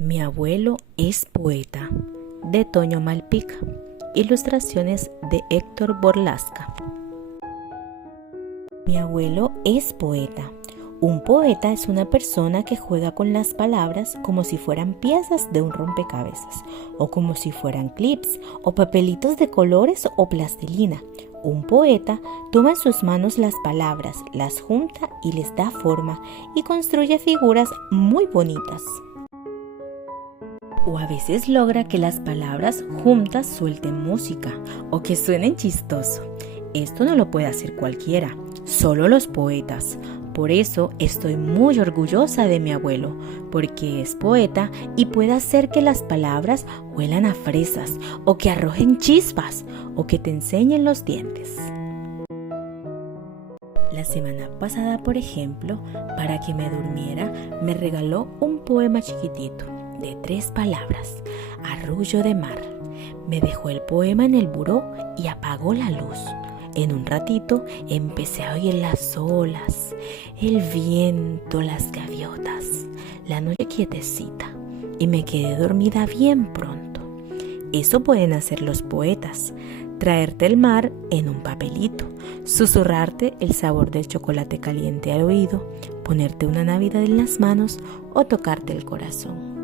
Mi abuelo es poeta, de Toño Malpica. Ilustraciones de Héctor Borlasca. Mi abuelo es poeta. Un poeta es una persona que juega con las palabras como si fueran piezas de un rompecabezas, o como si fueran clips, o papelitos de colores o plastilina. Un poeta toma en sus manos las palabras, las junta y les da forma y construye figuras muy bonitas. O a veces logra que las palabras juntas suelten música o que suenen chistoso. Esto no lo puede hacer cualquiera, solo los poetas. Por eso estoy muy orgullosa de mi abuelo, porque es poeta y puede hacer que las palabras huelan a fresas, o que arrojen chispas, o que te enseñen los dientes. La semana pasada, por ejemplo, para que me durmiera, me regaló un poema chiquitito, de 3 palabras, Arrullo de mar. Me dejó el poema en el buró y apagó la luz. En un ratito empecé a oír las olas, el viento, las gaviotas, la noche quietecita, y me quedé dormida bien pronto. Eso pueden hacer los poetas, traerte el mar en un papelito, susurrarte el sabor del chocolate caliente al oído, ponerte una Navidad en las manos o tocarte el corazón.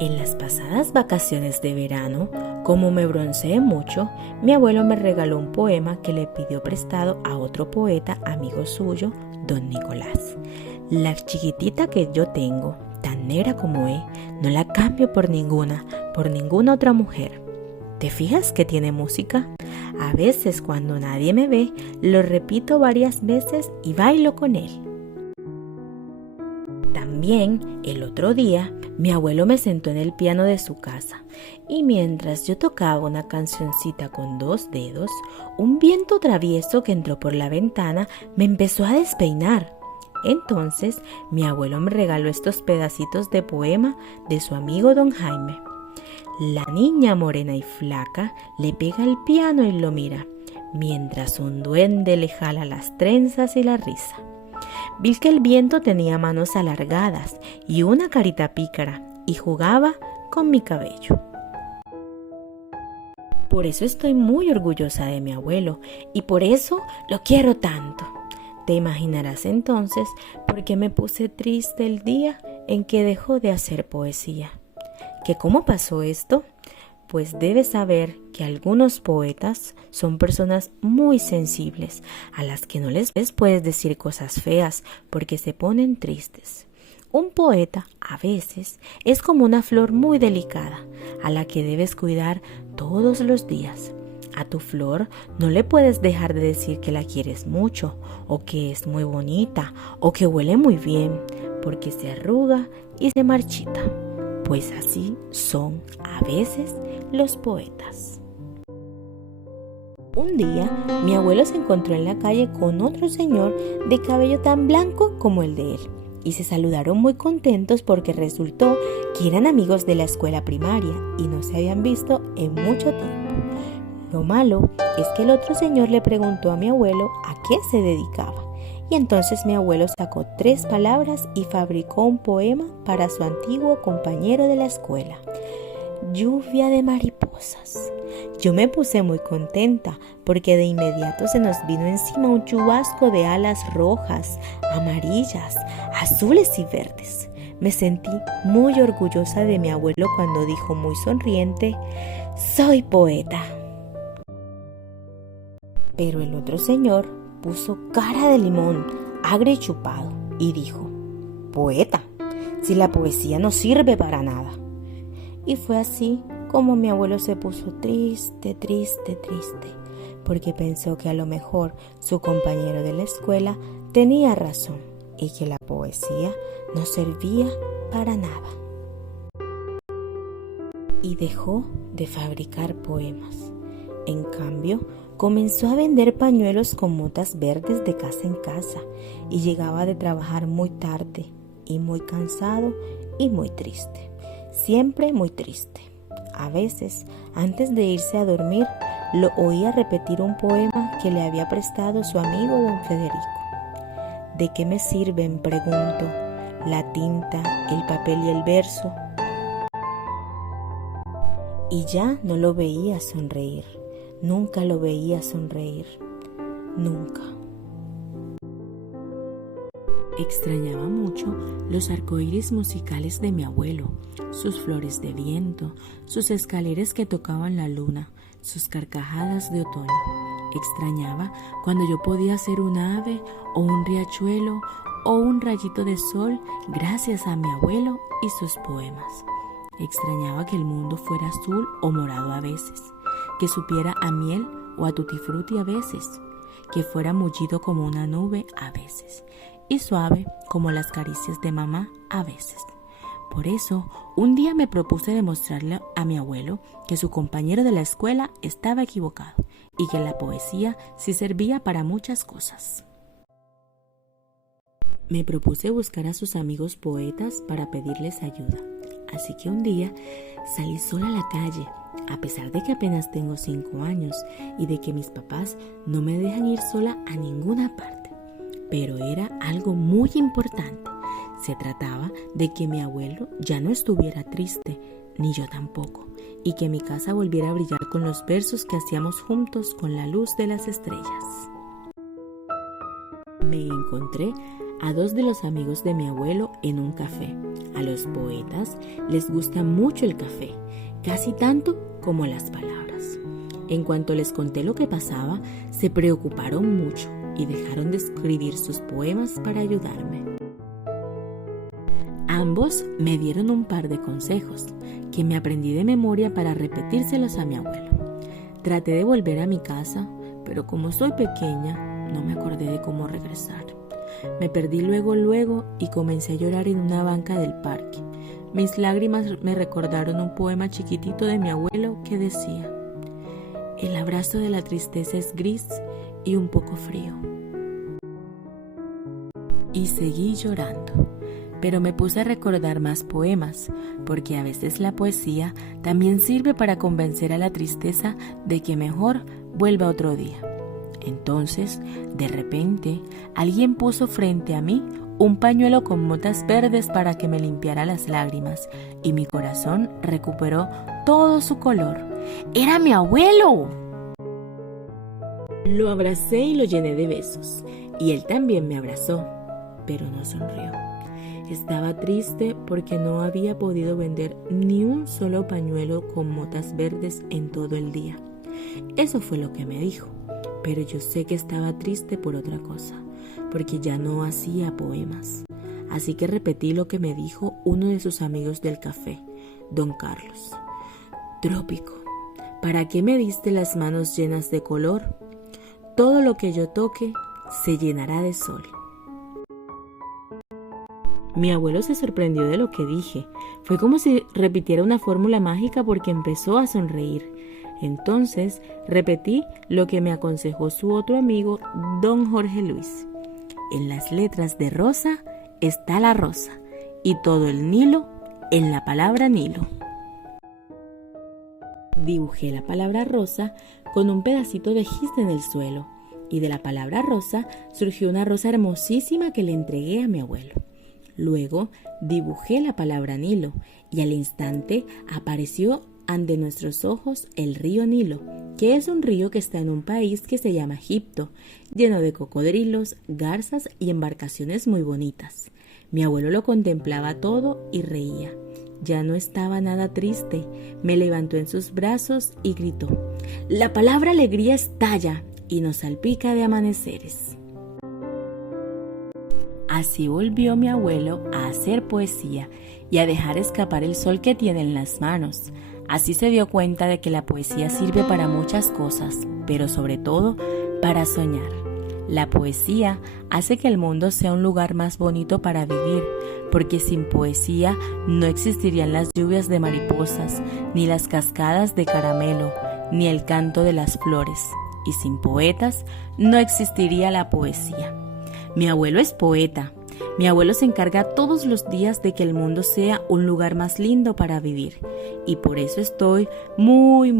En las pasadas vacaciones de verano, como me bronceé mucho, mi abuelo me regaló un poema que le pidió prestado a otro poeta amigo suyo, don Nicolás. La chiquitita que yo tengo, tan negra como es, no la cambio por ninguna otra mujer. ¿Te fijas que tiene música? A veces cuando nadie me ve, lo repito varias veces y bailo con él. También, el otro día, mi abuelo me sentó en el piano de su casa y mientras yo tocaba una cancioncita con 2 dedos, un viento travieso que entró por la ventana me empezó a despeinar. Entonces, mi abuelo me regaló estos pedacitos de poema de su amigo don Jaime. La niña morena y flaca le pega al piano y lo mira, mientras un duende le jala las trenzas y la risa. Vi que el viento tenía manos alargadas y una carita pícara y jugaba con mi cabello. Por eso estoy muy orgullosa de mi abuelo y por eso lo quiero tanto. Te imaginarás entonces por qué me puse triste el día en que dejó de hacer poesía. ¿Que cómo pasó esto? Pues debes saber que algunos poetas son personas muy sensibles, a las que no les puedes decir cosas feas porque se ponen tristes. Un poeta, a veces, es como una flor muy delicada, a la que debes cuidar todos los días. A tu flor no le puedes dejar de decir que la quieres mucho, o que es muy bonita, o que huele muy bien, porque se arruga y se marchita. Pues así son a veces los poetas. Un día, mi abuelo se encontró en la calle con otro señor de cabello tan blanco como el de él, y se saludaron muy contentos porque resultó que eran amigos de la escuela primaria y no se habían visto en mucho tiempo. Lo malo es que el otro señor le preguntó a mi abuelo a qué se dedicaba. Y entonces mi abuelo sacó 3 palabras y fabricó un poema para su antiguo compañero de la escuela. Lluvia de mariposas. Yo me puse muy contenta porque de inmediato se nos vino encima un chubasco de alas rojas, amarillas, azules y verdes. Me sentí muy orgullosa de mi abuelo cuando dijo muy sonriente: «Soy poeta». Pero el otro señor puso cara de limón, agrio y chupado, y dijo: «Poeta, si la poesía no sirve para nada». Y fue así como mi abuelo se puso triste, porque pensó que a lo mejor su compañero de la escuela tenía razón y que la poesía no servía para nada. Y dejó de fabricar poemas. En cambio, comenzó a vender pañuelos con motas verdes de casa en casa y llegaba de trabajar muy tarde y muy cansado y muy triste, siempre muy triste. A veces, antes de irse a dormir, lo oía repetir un poema que le había prestado su amigo don Federico. ¿De qué me sirven, pregunto, la tinta, el papel y el verso. Y ya no lo veía sonreír, nunca lo veía sonreír, nunca. Extrañaba mucho los arcoíris musicales de mi abuelo, sus flores de viento, sus escaleras que tocaban la luna, sus carcajadas de otoño. Extrañaba cuando yo podía ser un ave o un riachuelo o un rayito de sol gracias a mi abuelo y sus poemas. Extrañaba que el mundo fuera azul o morado a veces, que supiera a miel o a tutti frutti a veces, que fuera mullido como una nube a veces y suave como las caricias de mamá a veces. Por eso, un día me propuse demostrarle a mi abuelo que su compañero de la escuela estaba equivocado y que la poesía sí servía para muchas cosas. Me propuse buscar a sus amigos poetas para pedirles ayuda. Así que un día salí sola a la calle, a pesar de que apenas tengo 5 años y de que mis papás no me dejan ir sola a ninguna parte. Pero era algo muy importante. Se trataba de que mi abuelo ya no estuviera triste, ni yo tampoco, y que mi casa volviera a brillar con los versos que hacíamos juntos con la luz de las estrellas. Me encontré a 2 de los amigos de mi abuelo en un café. A los poetas les gusta mucho el café, casi tanto como las palabras. En cuanto les conté lo que pasaba, se preocuparon mucho y dejaron de escribir sus poemas para ayudarme. Ambos me dieron un par de consejos que me aprendí de memoria para repetírselos a mi abuelo. Traté de volver a mi casa, pero como soy pequeña, no me acordé de cómo regresar. Me perdí luego y comencé a llorar en una banca del parque. Mis lágrimas me recordaron un poema chiquitito de mi abuelo que decía: el abrazo de la tristeza es gris y un poco frío. Y seguí llorando, pero me puse a recordar más poemas, porque a veces la poesía también sirve para convencer a la tristeza de que mejor vuelva otro día. Entonces, de repente, alguien puso frente a mí un pañuelo con motas verdes para que me limpiara las lágrimas, y mi corazón recuperó todo su color. ¡Era mi abuelo! Lo abracé y lo llené de besos, y él también me abrazó, pero no sonrió. Estaba triste porque no había podido vender ni un solo pañuelo con motas verdes en todo el día. Eso fue lo que me dijo, pero yo sé que estaba triste por otra cosa, porque ya no hacía poemas. Así que repetí lo que me dijo uno de sus amigos del café, don Carlos. Trópico, ¿para qué me diste las manos llenas de color? Todo lo que yo toque se llenará de sol. Mi abuelo se sorprendió de lo que dije. Fue como si repitiera una fórmula mágica porque empezó a sonreír. Entonces repetí lo que me aconsejó su otro amigo, don Jorge Luis. En las letras de rosa está la rosa y todo el Nilo en la palabra Nilo. Dibujé la palabra rosa con un pedacito de gis en el suelo y de la palabra rosa surgió una rosa hermosísima que le entregué a mi abuelo. Luego dibujé la palabra Nilo y al instante apareció ante nuestros ojos el río Nilo, que es un río que está en un país que se llama Egipto, lleno de cocodrilos, garzas y embarcaciones muy bonitas. Mi abuelo lo contemplaba todo y reía. Ya no estaba nada triste, me levantó en sus brazos y gritó: «La palabra alegría estalla y nos salpica de amaneceres». Así volvió mi abuelo a hacer poesía y a dejar escapar el sol que tiene en las manos. Así se dio cuenta de que la poesía sirve para muchas cosas, pero sobre todo para soñar. La poesía hace que el mundo sea un lugar más bonito para vivir, porque sin poesía no existirían las lluvias de mariposas, ni las cascadas de caramelo, ni el canto de las flores. Y sin poetas no existiría la poesía. Mi abuelo es poeta. Mi abuelo se encarga todos los días de que el mundo sea un lugar más lindo para vivir. Y por eso estoy muy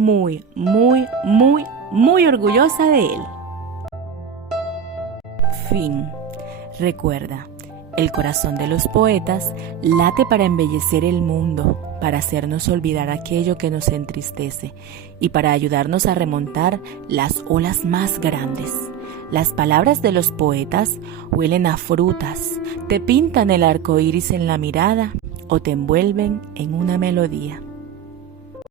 orgullosa de él. Fin. Recuerda, El corazón de los poetas late para embellecer el mundo, para hacernos olvidar aquello que nos entristece y para ayudarnos a remontar las olas más grandes. Las palabras de los poetas huelen a frutas, te pintan el arco iris en la mirada o te envuelven en una melodía.